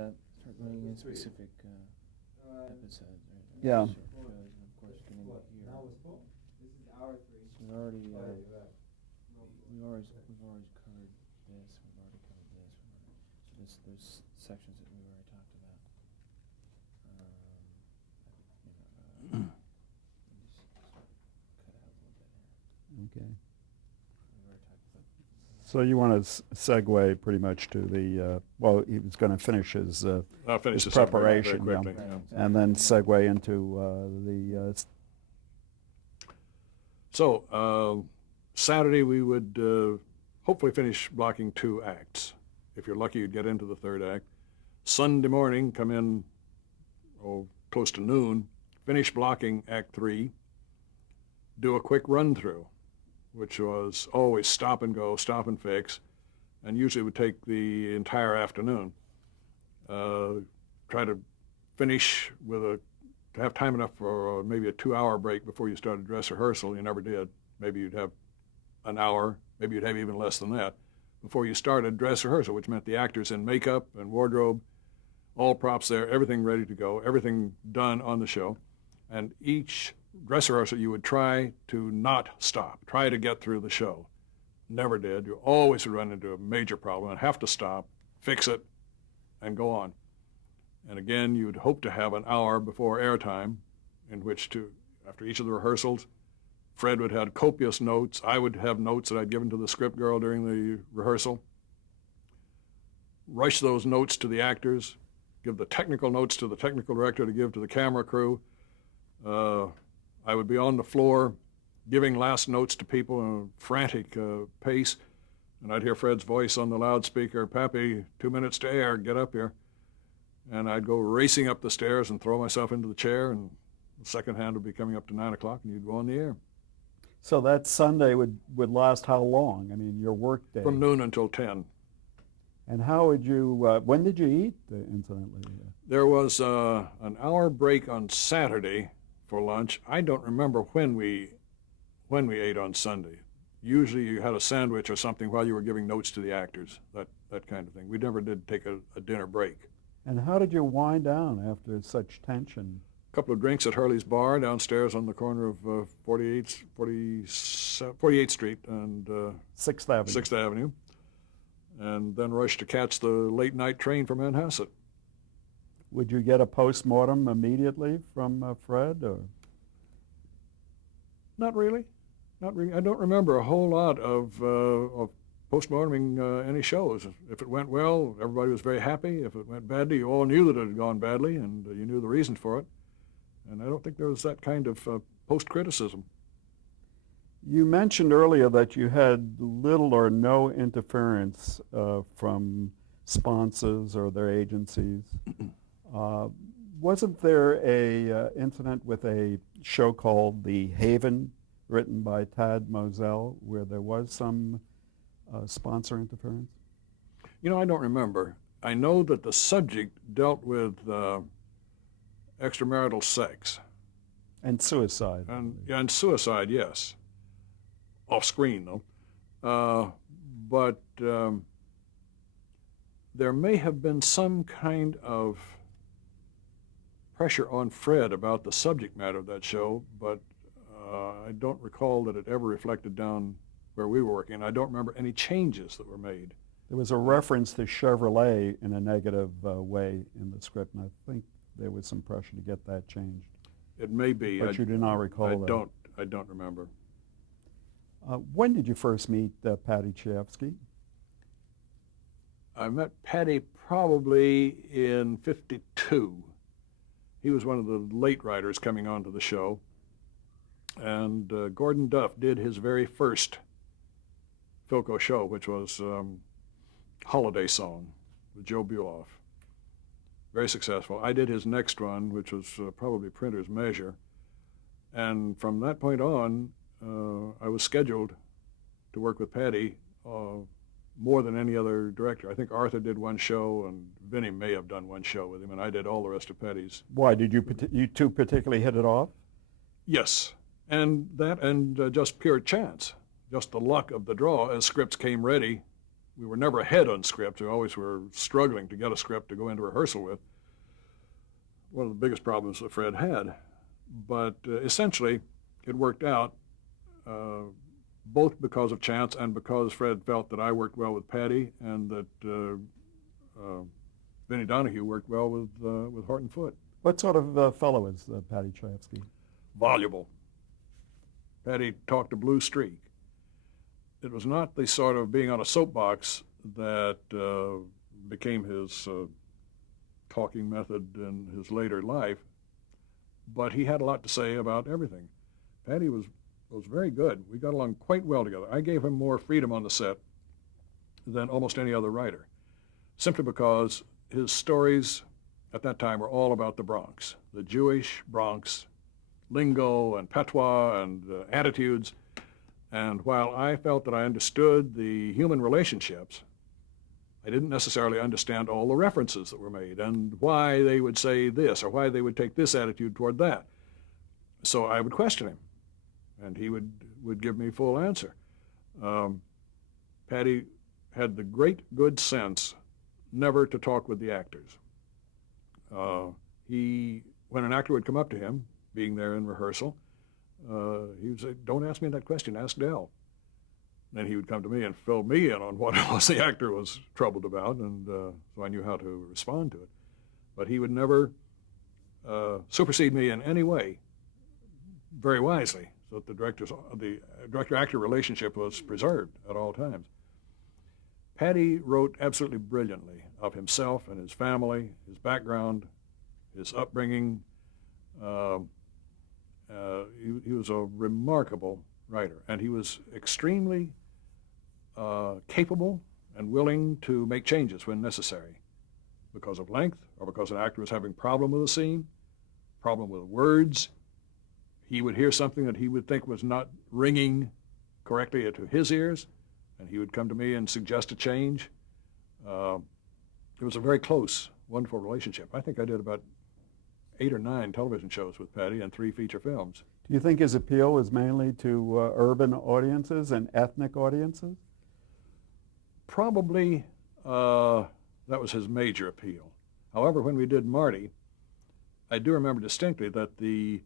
start bringing in specific episodes, right? Yeah. Short shows, and of course, getting here. This is hour 3. So we've already covered this. We've already covered this. So there's sections that we've already talked about. Let me just cut out a little bit here. Okay. We've already talked about. So you want to segue pretty much to the, well, he was going to finish his I'll finish his this up very preparation, quickly. Right, Yeah. exactly. and then segue into the So Saturday we would hopefully finish blocking 2 acts. If you're lucky, you'd get into the 3rd act. Sunday morning, come in close to noon, finish blocking Act 3, do a quick run-through, which was always stop and go, stop and fix, and usually would take the entire afternoon. Try to finish to have time enough for maybe a 2-hour break before you started dress rehearsal. You never did. Maybe you'd have an hour, maybe you'd have even less than that, before you started dress rehearsal, which meant the actors in makeup and wardrobe, all props there, everything ready to go, everything done on the show. And each dress rehearsal you would try to not stop, try to get through the show. Never did. You always would run into a major problem and have to stop, fix it, and go on. And again, you'd hope to have an hour before airtime in which to, after each of the rehearsals, Fred would have copious notes. I would have notes that I'd given to the script girl during the rehearsal. Rush those notes to the actors, give the technical notes to the technical director to give to the camera crew. I would be on the floor giving last notes to people in a frantic pace, and I'd hear Fred's voice on the loudspeaker, "Pappy, 2 minutes to air, get up here." And I'd go racing up the stairs and throw myself into the chair, and the second hand would be coming up to 9 o'clock, and you'd go on the air. So that Sunday would last how long? I mean, your work day. From noon until 10. And how would you, when did you eat, incidentally? There was an hour break on Saturday for lunch. I don't remember when we ate on Sunday. Usually you had a sandwich or something while you were giving notes to the actors, that kind of thing. We never did take a dinner break. And how did you wind down after such tension? A couple of drinks at Hurley's Bar downstairs on the corner of 48th Street and 6th Avenue. 6th Avenue, and then rushed to catch the late-night train for Manhasset. Would you get a post-mortem immediately from Fred? Or? Not really. Not really. I don't remember a whole lot of post-morteming any shows. If it went well, everybody was very happy. If it went badly, you all knew that it had gone badly, and you knew the reason for it. And I don't think there was that kind of post-criticism. You mentioned earlier that you had little or no interference from sponsors or their agencies. Wasn't there a incident with a show called The Haven, written by Tad Moselle, where there was some sponsor interference? You know, I don't remember. I know that the subject dealt with extramarital sex. And suicide. And suicide, yes. Off screen, though. But there may have been some kind of pressure on Fred about the subject matter of that show, but I don't recall that it ever reflected down where we were working. I don't remember any changes that were made. There was a reference to Chevrolet in a negative way in the script, and I think there was some pressure to get that changed. It may be. But you do not recall that. I don't remember. When did you first meet Patty Chayefsky? I met Patty probably in '52. He was one of the late writers coming onto the show. And Gordon Duff did his very first Philco show, which was Holiday Song with Joe Buloff. Very successful. I did his next one, which was probably Printer's Measure. And from that point on, I was scheduled to work with Patty more than any other director. I think Arthur did one show, and Vinnie may have done one show with him, and I did all the rest of Patty's. Why, did you two particularly hit it off? Yes, and just pure chance, just the luck of the draw. As scripts came ready, we were never ahead on script. We always were struggling to get a script to go into rehearsal with. One of the biggest problems that Fred had. But essentially, it worked out both because of chance and because Fred felt that I worked well with Patty and that Vinnie Donahue worked well with Horton Foote. What sort of fellow is Patty Chayefsky? Voluble. Patty talked a blue streak. It was not the sort of being on a soapbox that became his talking method in his later life, but he had a lot to say about everything. Patty was very good. We got along quite well together. I gave him more freedom on the set than almost any other writer, simply because his stories at that time were all about the Bronx, the Jewish Bronx lingo and patois and attitudes. And while I felt that I understood the human relationships, I didn't necessarily understand all the references that were made and why they would say this or why they would take this attitude toward that. So I would question him, and he would give me full answer. Patty had the great good sense never to talk with the actors. When an actor would come up to him, being there in rehearsal, he would say, "Don't ask me that question, ask Del." Then he would come to me and fill me in on what else the actor was troubled about, and so I knew how to respond to it. But he would never supersede me in any way, very wisely, so that the director-actor relationship was preserved at all times. Patty wrote absolutely brilliantly of himself and his family, his background, his upbringing. He was a remarkable writer, and he was extremely capable and willing to make changes when necessary because of length or because an actor was having a problem with a scene, problem with words. He would hear something that he would think was not ringing correctly to his ears, and he would come to me and suggest a change. It was a very close, wonderful relationship. I think I did about 8 or 9 television shows with Patty and 3 feature films. Do you think his appeal was mainly to urban audiences and ethnic audiences? Probably that was his major appeal. However, when we did Marty, I do remember distinctly that the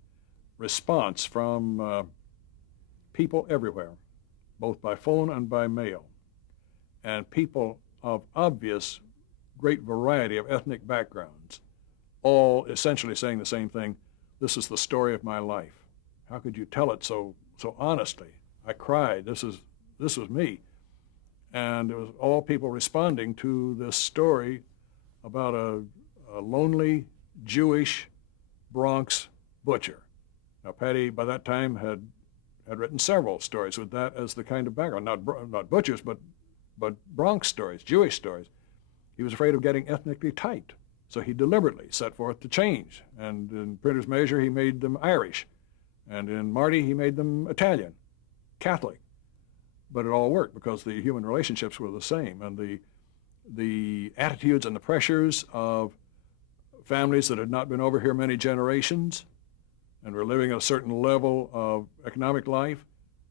response from people everywhere, both by phone and by mail, and people of obvious great variety of ethnic backgrounds, all essentially saying the same thing: "This is the story of my life. How could you tell it so honestly? I cried. This was me." And it was all people responding to this story about a lonely Jewish Bronx butcher. Now, Patty, by that time, had written several stories with that as the kind of background, not butchers, but Bronx stories, Jewish stories. He was afraid of getting ethnically tight, so he deliberately set forth to change. And in Printer's Measure, he made them Irish. And in Marty, he made them Italian, Catholic. But it all worked because the human relationships were the same, and the attitudes and the pressures of families that had not been over here many generations and were living at a certain level of economic life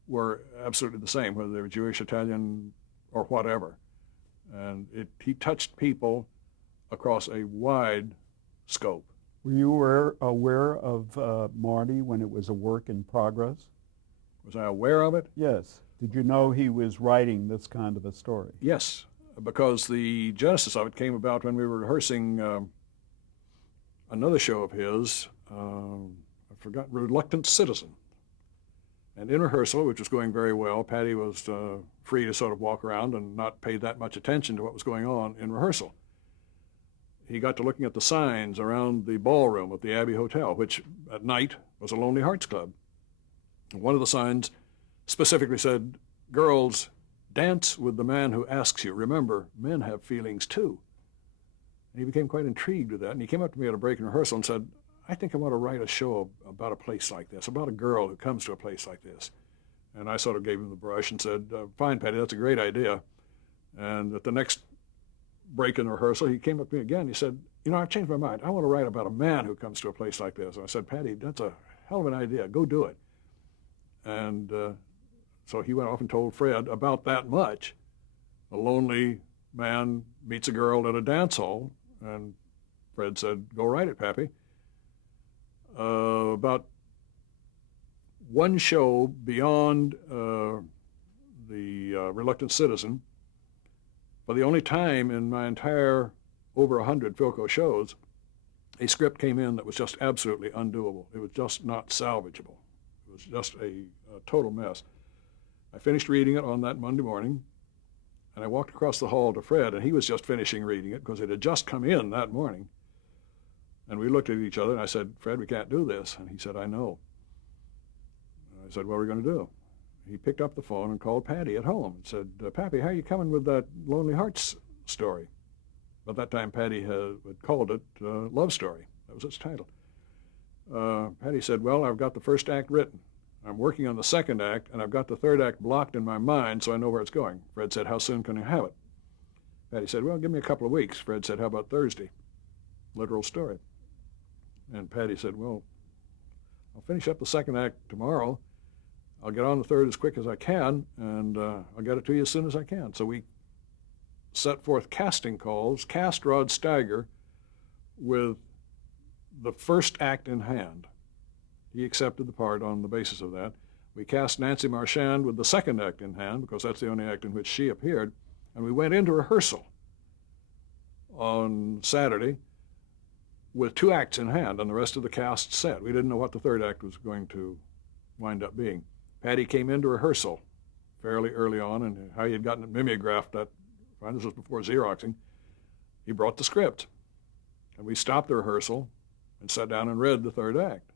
were absolutely the same, whether they were Jewish, Italian, or whatever. And he touched people across a wide scope. Were you aware of Marty when it was a work in progress? Was I aware of it? Yes. Did you know he was writing this kind of a story? Yes, because the genesis of it came about when we were rehearsing another show of his, I forgot, Reluctant Citizen. And in rehearsal, which was going very well, Patty was free to sort of walk around and not pay that much attention to what was going on in rehearsal. He got to looking at the signs around the ballroom at the Abbey Hotel, which at night was a Lonely Hearts Club. And one of the signs specifically said, "Girls, dance with the man who asks you. Remember, men have feelings too." And he became quite intrigued with that, and he came up to me at a break in rehearsal and said, "I think I want to write a show about a place like this, about a girl who comes to a place like this." And I sort of gave him the brush and said, "Fine, Patty, that's a great idea." And at the next break in the rehearsal, he came up to me again. He said, "I've changed my mind. I want to write about a man who comes to a place like this." And I said, "Patty, that's a hell of an idea. Go do it." And so he went off and told Fred about that much, a lonely man meets a girl at a dance hall, and Fred said, "Go write it, Pappy." About one show beyond the Reluctant Citizen, for the only time in my entire over 100 Philco shows, a script came in that was just absolutely undoable. It was just not salvageable. It was just a total mess. I finished reading it on that Monday morning, and I walked across the hall to Fred, and he was just finishing reading it because it had just come in that morning. And we looked at each other, and I said, "Fred, we can't do this." And he said, "I know." And I said, "What are we going to do?" He picked up the phone and called Patty at home and said, "Pappy, how are you coming with that Lonely Hearts story?" At that time, Patty had called it Love Story. That was its title. Patty said, "Well, I've got the first act written. I'm working on the second act, and I've got the third act blocked in my mind, so I know where it's going." Fred said, "How soon can I have it?" Patty said, "Well, give me a couple of weeks." Fred said, "How about Thursday?" Literal story. And Patty said, "Well, I'll finish up the second act tomorrow. I'll get on the third as quick as I can, and I'll get it to you as soon as I can." So we set forth casting calls, cast Rod Steiger with the first act in hand. He accepted the part on the basis of that. We cast Nancy Marchand with the second act in hand, because that's the only act in which she appeared, and we went into rehearsal on Saturday with 2 acts in hand and the rest of the cast set. We didn't know what the third act was going to wind up being. Patty came into rehearsal fairly early on, and how he had gotten it mimeographed, that this was before Xeroxing. He brought the script, and we stopped the rehearsal and sat down and read the third act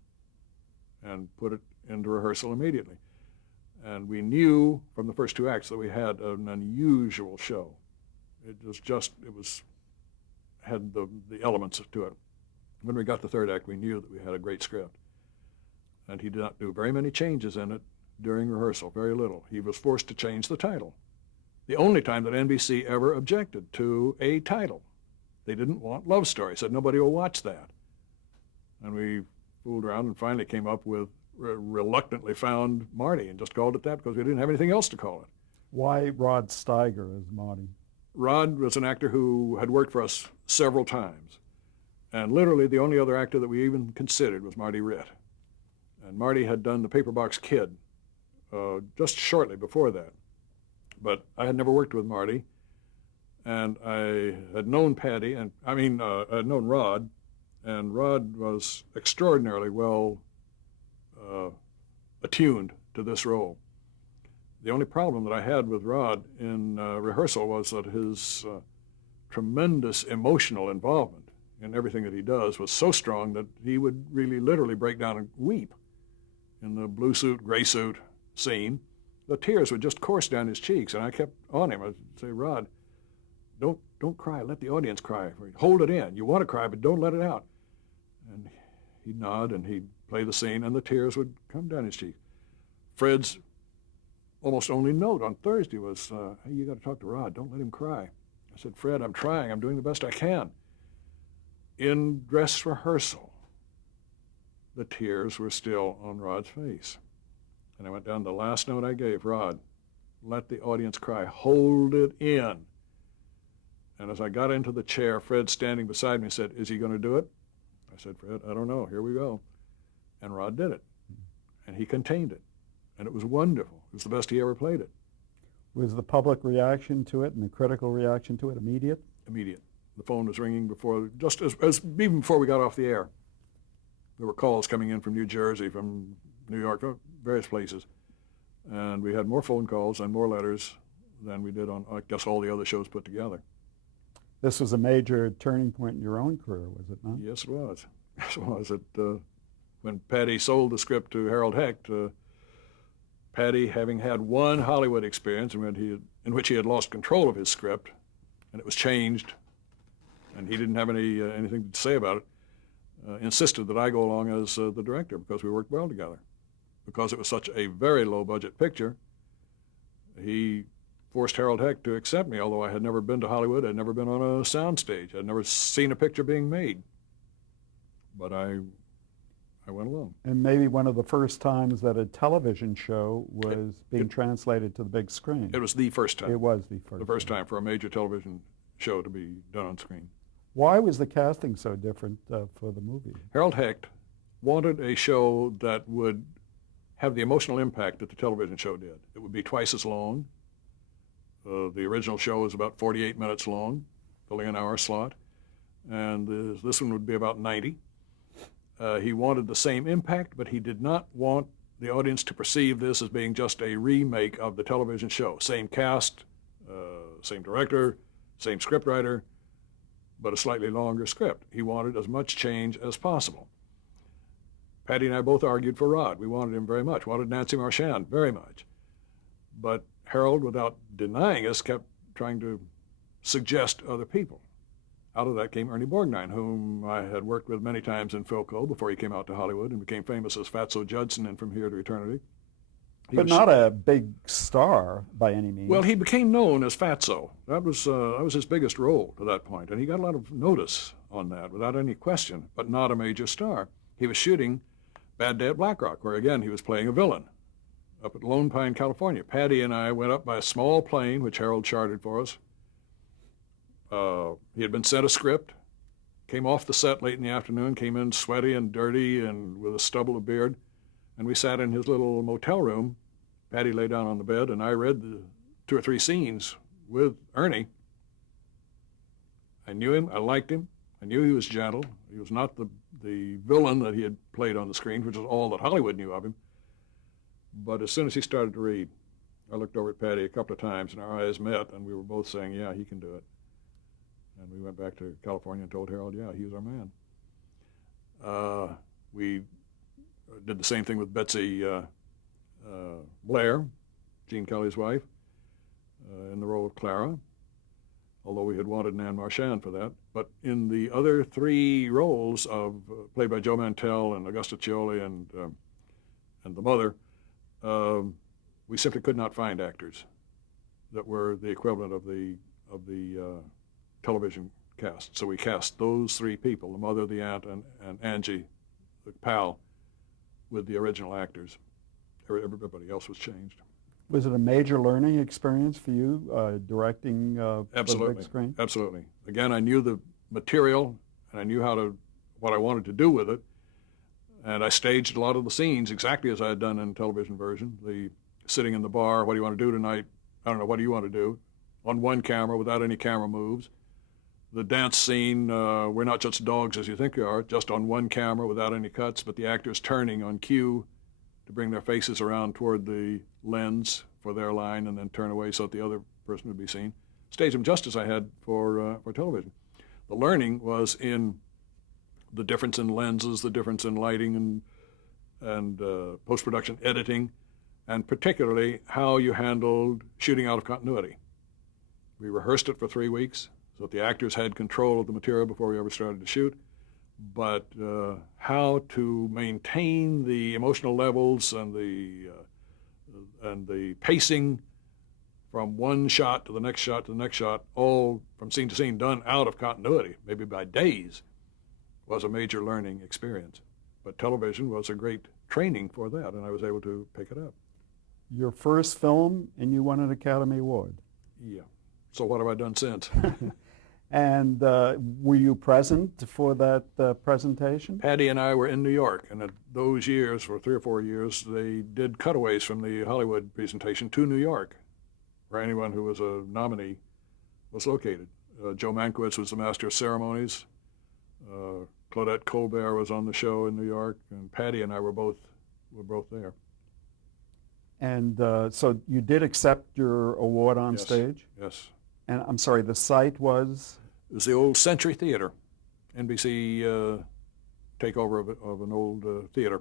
and put it into rehearsal immediately. And we knew from the first 2 acts that we had an unusual show. It had the elements to it. When we got the third act, we knew that we had a great script. And he did not do very many changes in it during rehearsal, very little. He was forced to change the title. The only time that NBC ever objected to a title. They didn't want Love Story, said nobody will watch that. And we fooled around and finally came up with reluctantly found Marty and just called it that because we didn't have anything else to call it. Why Rod Steiger as Marty? Rod was an actor who had worked for us several times. And literally the only other actor that we even considered was Marty Ritt. And Marty had done The Paperbox Kid just shortly before that. But I had never worked with Marty, and I had known Patty, and I had known Rod, and Rod was extraordinarily well attuned to this role. The only problem that I had with Rod in rehearsal was that his tremendous emotional involvement in everything that he does was so strong that he would really literally break down and weep. In the blue suit, gray suit scene, the tears would just course down his cheeks, and I kept on him. I'd say, "Rod, don't cry. Let the audience cry. Hold it in. You want to cry, but don't let it out." And he'd nod, and he'd play the scene, and the tears would come down his cheeks. Fred's almost only note on Thursday was, "Hey, you got to talk to Rod. Don't let him cry." I said, "Fred, I'm trying. I'm doing the best I can." In dress rehearsal, the tears were still on Rod's face. And I went down to the last note I gave, "Rod, let the audience cry. Hold it in." And as I got into the chair, Fred standing beside me said, "Is he going to do it?" I said, "Fred, I don't know. Here we go." And Rod did it. And he contained it. And it was wonderful. It was the best he ever played it. Was the public reaction to it and the critical reaction to it immediate? Immediate. The phone was ringing before, just as even before we got off the air. There were calls coming in from New Jersey, from New York, from various places. And we had more phone calls and more letters than we did on, I guess, all the other shows put together. This was a major turning point in your own career, was it not? Yes, it was. Yes, it was. When Patty sold the script to Harold Hecht, Patty, having had one Hollywood experience in which he had lost control of his script, and it was changed, and he didn't have anything to say about it, insisted that I go along as the director because we worked well together. Because it was such a very low-budget picture, he forced Harold Hecht to accept me, although I had never been to Hollywood, I'd never been on a soundstage, I'd never seen a picture being made. But I I went along. And maybe one of the first times that a television show was being translated to the big screen. It was the first time. It was the first time for a major television show to be done on screen. Why was the casting so different for the movie? Harold Hecht wanted a show that would have the emotional impact that the television show did. It would be twice as long. The original show was about 48 minutes long, filling an hour slot, and this one would be about 90. He wanted the same impact, but he did not want the audience to perceive this as being just a remake of the television show. Same cast, same director, same scriptwriter, but a slightly longer script. He wanted as much change as possible. Patty and I both argued for Rod. We wanted him very much, wanted Nancy Marchand very much. But Harold, without denying us, kept trying to suggest other people. Out of that came Ernie Borgnine, whom I had worked with many times in Philco before he came out to Hollywood and became famous as Fatso Judson in From Here to Eternity. But not a big star by any means. Well, he became known as Fatso. That was his biggest role to that point, and he got a lot of notice on that without any question, but not a major star. He was shooting Bad Day at Black Rock, where again he was playing a villain up at Lone Pine, California. Patty and I went up by a small plane, which Harold chartered for us. He had been sent a script, came off the set late in the afternoon, came in sweaty and dirty and with a stubble of beard, and we sat in his little motel room. Patty lay down on the bed, and I read the 2 or 3 scenes with Ernie. I knew him, I liked him, I knew he was gentle. He was not the villain that he had played on the screen, which was all that Hollywood knew of him. But as soon as he started to read, I looked over at Patty a couple of times, and our eyes met, and we were both saying, yeah, he can do it. And we went back to California and told Harold, yeah, he was our man. We did the same thing with Betsy Blair, Gene Kelly's wife, in the role of Clara, although we had wanted Nan Marchand for that. But in the other 3 roles played by Joe Mantell and Augusta Cioli and the mother, we simply could not find actors that were the equivalent of the television cast. So we cast those 3 people, the mother, the aunt, and Angie, the pal, with the original actors. Everybody else was changed. Was it a major learning experience for you, directing for the big screen? Absolutely. Again, I knew the material, and I knew what I wanted to do with it, and I staged a lot of the scenes exactly as I had done in television version. The sitting in the bar, what do you want to do tonight? I don't know, what do you want to do? On one camera without any camera moves. The dance scene, we're not just dogs as you think you are, just on one camera without any cuts, but the actors turning on cue to bring their faces around toward the lens for their line and then turn away so that the other person would be seen. Stage them just as I had for television. The learning was in the difference in lenses, the difference in lighting and post-production editing, and particularly how you handled shooting out of continuity. We rehearsed it for 3 weeks so that the actors had control of the material before we ever started to shoot, but how to maintain the emotional levels and the pacing from one shot to the next shot to the next shot, all from scene to scene, done out of continuity, maybe by days, was a major learning experience. But television was a great training for that, and I was able to pick it up. Your first film, and you won an Academy Award. Yeah. So what have I done since? And were you present for that presentation? Patty and I were in New York, and at those years, for 3 or 4 years, they did cutaways from the Hollywood presentation to New York, where anyone who was a nominee was located. Joe Mankiewicz was the master of ceremonies. Claudette Colbert was on the show in New York, and Patty and I were both there. And so you did accept your award on Yes. stage? Yes. And I'm sorry, the site was? It was the old Century Theater, NBC takeover of an old theater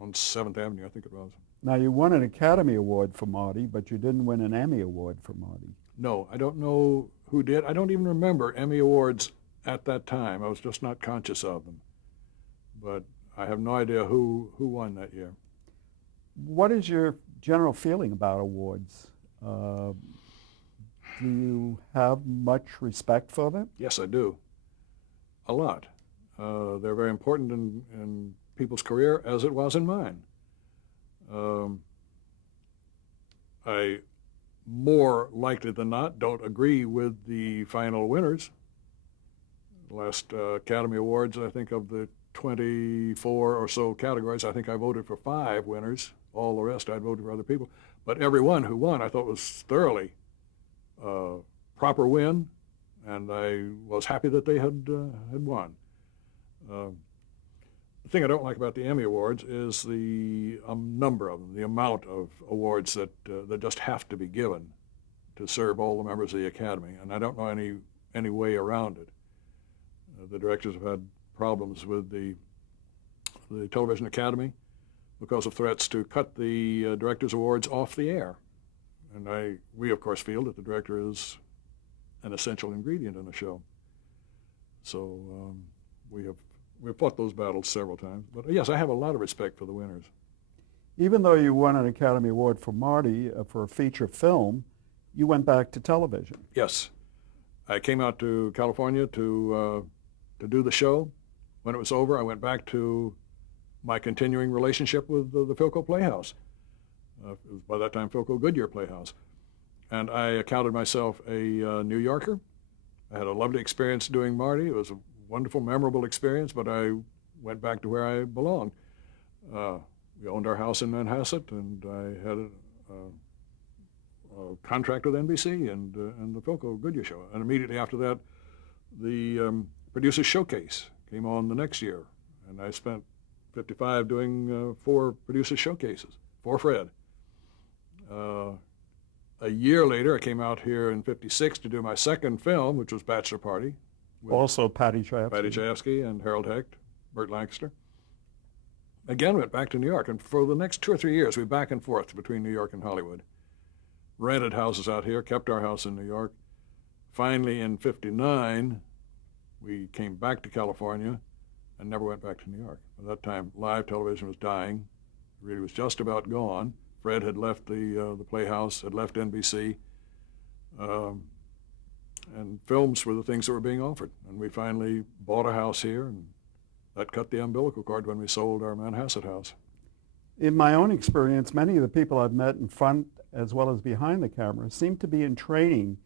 on 7th Avenue, I think it was. Now, you won an Academy Award for Marty, but you didn't win an Emmy Award for Marty. No, I don't know who did. I don't even remember Emmy Awards at that time. I was just not conscious of them. But I have no idea who won that year. What is your general feeling about awards? Do you have much respect for them? Yes, I do. A lot. They're very important in people's career, as it was in mine. I, more likely than not, don't agree with the final winners. The last Academy Awards, I think of the 24 or so categories, I think I voted for 5 winners. All the rest I'd voted for other people. But everyone who won I thought was thoroughly proper win, and I was happy that they had won. The thing I don't like about the Emmy Awards is the number of them, the amount of awards that just have to be given to serve all the members of the Academy, and I don't know any way around it. The directors have had problems with the Television Academy because of threats to cut the Directors Awards off the air. And we of course feel that the director is an essential ingredient in a show. So we've fought those battles several times. But yes, I have a lot of respect for the winners. Even though you won an Academy Award for Marty for a feature film, you went back to television. Yes. I came out to California to do the show. When it was over, I went back to my continuing relationship with the Philco Playhouse. It was by that time Philco Goodyear Playhouse. And I accounted myself a New Yorker. I had a lovely experience doing Marty. It was a wonderful, memorable experience, but I went back to where I belonged. We owned our house in Manhasset, and I had a contract with NBC and the Philco Goodyear show. And immediately after that, the Producers Showcase came on the next year, and I spent 55 doing 4 Producers Showcases for Fred. A year later, I came out here in '56 to do my second film, which was Bachelor Party. Also Patty Chayefsky. Patty Chayefsky and Harold Hecht, Burt Lancaster. Again, went back to New York, and for the next 2 or 3 years, we back and forth between New York and Hollywood. Rented houses out here, kept our house in New York. Finally, in '59, we came back to California and never went back to New York. At that time, live television was dying. It really was just about gone. Fred had left the Playhouse, had left NBC, and films were the things that were being offered. And we finally bought a house here, and that cut the umbilical cord when we sold our Manhasset house. In my own experience, many of the people I've met in front as well as behind the camera seem to be in training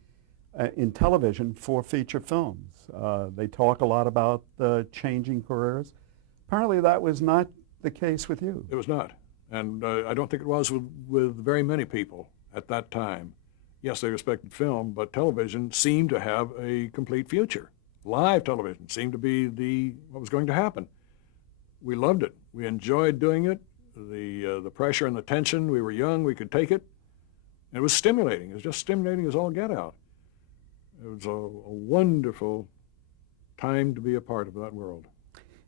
in television for feature films. They talk a lot about changing careers. Apparently that was not the case with you. It was not. And I don't think it was with very many people at that time. Yes, they respected film, but television seemed to have a complete future. Live television seemed to be what was going to happen. We loved it. We enjoyed doing it. The pressure and the tension, we were young, we could take it. It was stimulating. It was just stimulating as all get out. It was a wonderful time to be a part of that world.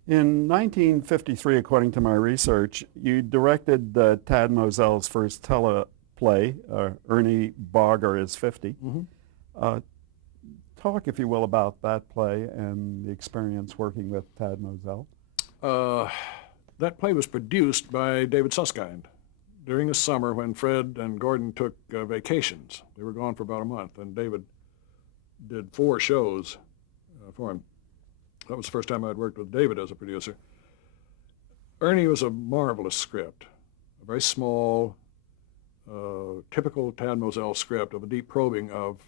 In 1953, according to my research, you directed Tad Mosel's first teleplay, Ernie Barger is 50. Mm-hmm. Talk, if you will, about that play and the experience working with Tad Mosel. That play was produced by David Susskind during the summer when Fred and Gordon took vacations. They were gone for about a month, and David did 4 shows for him. That was the first time I'd worked with David as a producer. Ernie was a marvelous script, a very small, typical Tad Mosel script of a deep probing of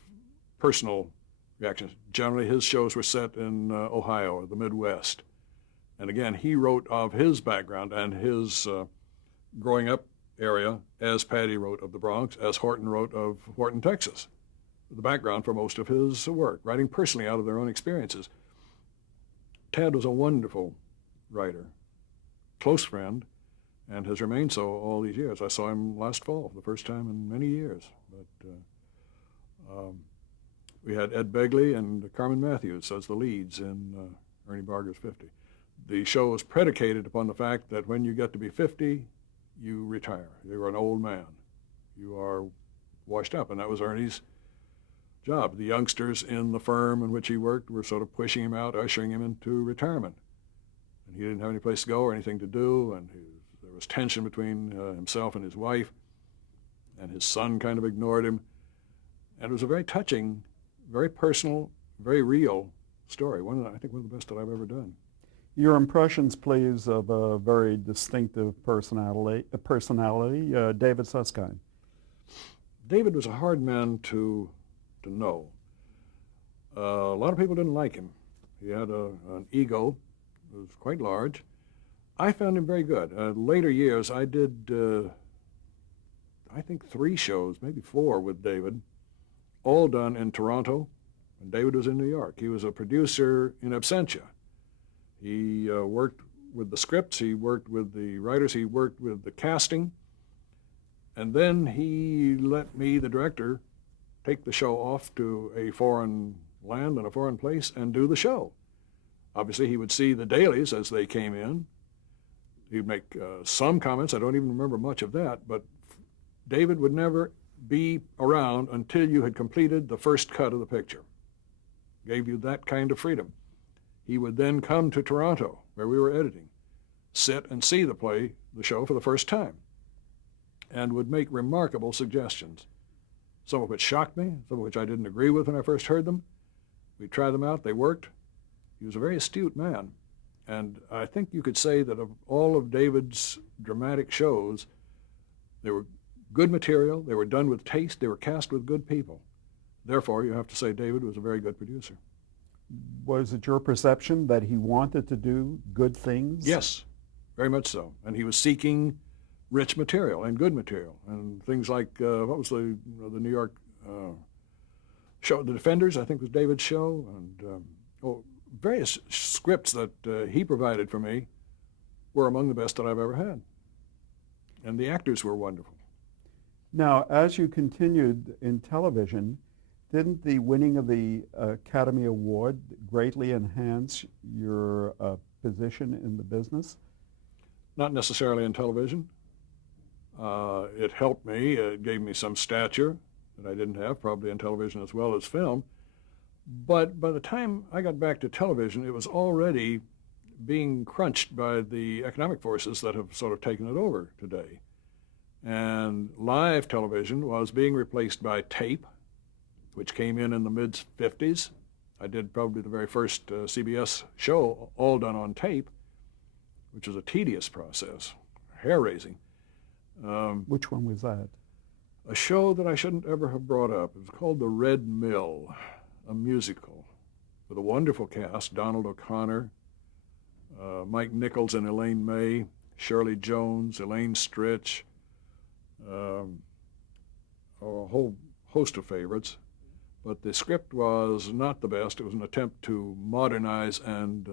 personal reactions. Generally, his shows were set in Ohio or the Midwest. And again, he wrote of his background and his growing up area as Patty wrote of the Bronx, as Horton wrote of Horton, Texas. The background for most of his work, writing personally out of their own experiences. Tad was a wonderful writer, close friend, and has remained so all these years. I saw him last fall, the first time in many years. But we had Ed Begley and Carmen Matthews as the leads in Ernie Barger's 50. The show was predicated upon the fact that when you get to be 50, you retire. You're an old man. You are washed up, and that was Ernie's job. The youngsters in the firm in which he worked were sort of pushing him out, ushering him into retirement. And he didn't have any place to go or anything to do, and there was tension between himself and his wife, and his son kind of ignored him. And it was a very touching, very personal, very real story. I think one of the best that I've ever done. Your impressions, please, of a very distinctive personality, David Susskind. David was a hard man to know. A lot of people didn't like him. He had an ego that was quite large. I found him very good. Later years, I did, I think 3 shows, maybe 4 with David, all done in Toronto, and David was in New York. He was a producer in absentia. He worked with the scripts, he worked with the writers, he worked with the casting, and then he let me, the director, take the show off to a foreign land and a foreign place and do the show. Obviously, he would see the dailies as they came in. He'd make some comments. I don't even remember much of that, but David would never be around until you had completed the first cut of the picture. Gave you that kind of freedom. He would then come to Toronto, where we were editing, sit and see the show for the first time, and would make remarkable suggestions, some of which shocked me, some of which I didn't agree with when I first heard them. We tried them out, they worked. He was a very astute man, and I think you could say that of all of David's dramatic shows, they were good material, they were done with taste, they were cast with good people. Therefore, you have to say David was a very good producer. Was it your perception that he wanted to do good things? Yes, very much so. And he was seeking rich material and good material. And things like, what was the New York show, The Defenders, I think was David's show, and various scripts that he provided for me were among the best that I've ever had. And the actors were wonderful. Now, as you continued in television, didn't the winning of the Academy Award greatly enhance your position in the business? Not necessarily in television. It helped me. It gave me some stature that I didn't have, probably in television as well as film. But by the time I got back to television, it was already being crunched by the economic forces that have sort of taken it over today. And live television was being replaced by tape, which came in the mid-50s. I did probably the very first CBS show, all done on tape, which was a tedious process, hair-raising. Which one was that? A show that I shouldn't ever have brought up. It was called The Red Mill, a musical with a wonderful cast, Donald O'Connor, Mike Nichols and Elaine May, Shirley Jones, Elaine Stritch, a whole host of favorites. But the script was not the best. It was an attempt to modernize and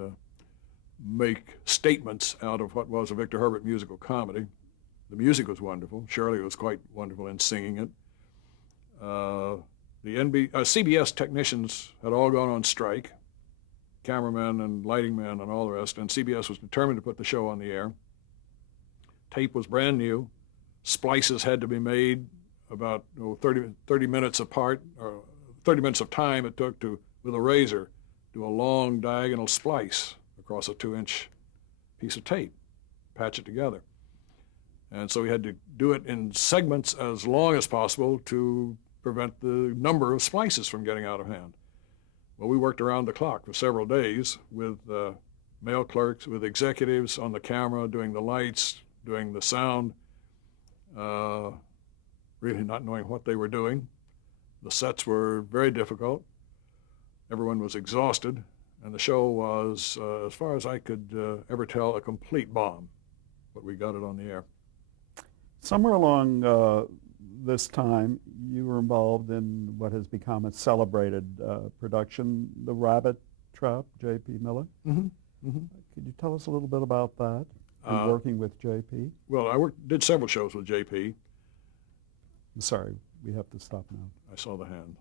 make statements out of what was a Victor Herbert musical comedy. The music was wonderful. Shirley was quite wonderful in singing it. CBS technicians had all gone on strike, cameramen and lighting men and all the rest, and CBS was determined to put the show on the air. Tape was brand new. Splices had to be made about 30 minutes apart, or 30 minutes of time it took to, with a razor, do a long diagonal splice across a 2-inch piece of tape, patch it together. And so we had to do it in segments as long as possible to prevent the number of splices from getting out of hand. Well, we worked around the clock for several days with mail clerks, with executives on the camera, doing the lights, doing the sound, really not knowing what they were doing. The sets were very difficult. Everyone was exhausted, and the show was, as far as I could ever tell, a complete bomb, but we got it on the air. Somewhere along this time, you were involved in what has become a celebrated production, The Rabbit Trap, J.P. Miller. Mm-hmm. Mm-hmm. Could you tell us a little bit about that and working with J.P.? Well, I did several shows with J.P. I'm sorry, we have to stop now. I saw the hand.